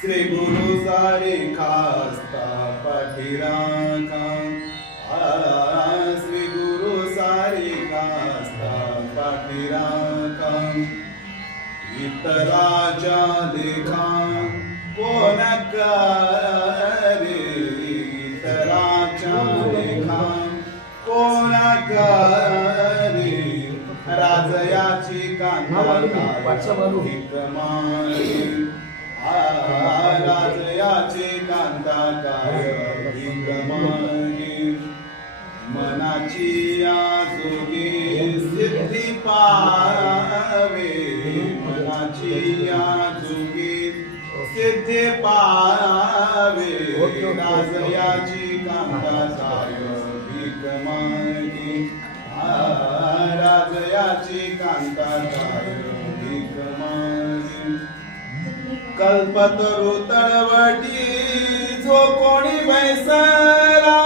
श्री गुरु सारे खास्ता पाठीराखा श्री गुरु सारे खास्ता पाठीराखा इतराच्या लेखा कोण करे इतराच्या लेखा कोण करे राजयाची कांता भीक मागे राजयाचे कांता काय भीक मागे मनाची आजोगी सिद्धी पावे मनाची आजोगी सिद्धी पावे राजयाची कांता काय भीक मागे राजयाची कांता काय भीक मागे कल्पतरू तळवटी जो कोणी बैसला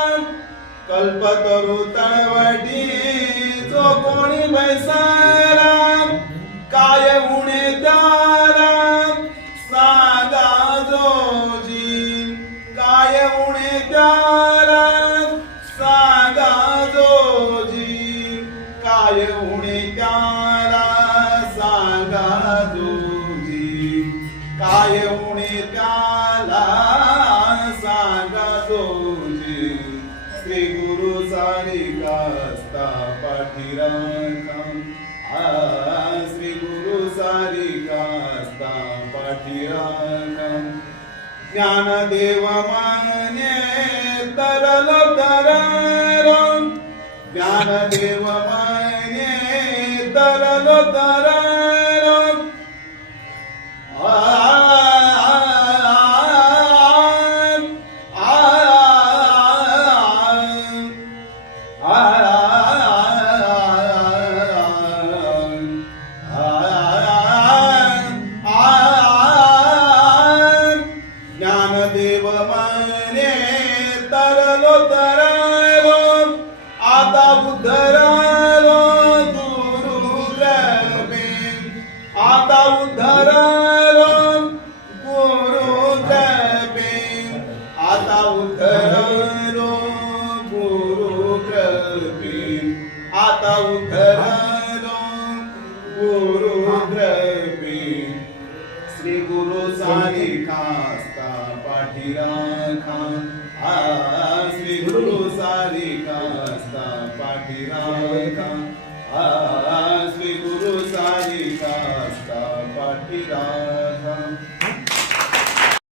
कल्पतरू तळवटी जो कोणी बैसला काय उणे त्याला सांगा जोजी काय उणे त्याला सांगा जोजी काय उणे त्याला सांगा जोजी काय उणे त्याला सांगा जोजी श्री गुरु सारी कास्ता पाठीराखा श्री गुरु सारी कास्ता पाठीराखा ज्ञानदेव माने तरल तरलो ज्ञानदेव माने तरल तरलो ज्ञानदेव माने तरलो तरलो आता उद्धरलो गुरु कृपे आता उद्धरलो गुरु कृपे आता उद्धरलो गुरु कृपे आता उद्धरलो गुरु कृपे श्री गुरु सारी कास्ता पाठीराखा श्री गुरु सारी कास्ता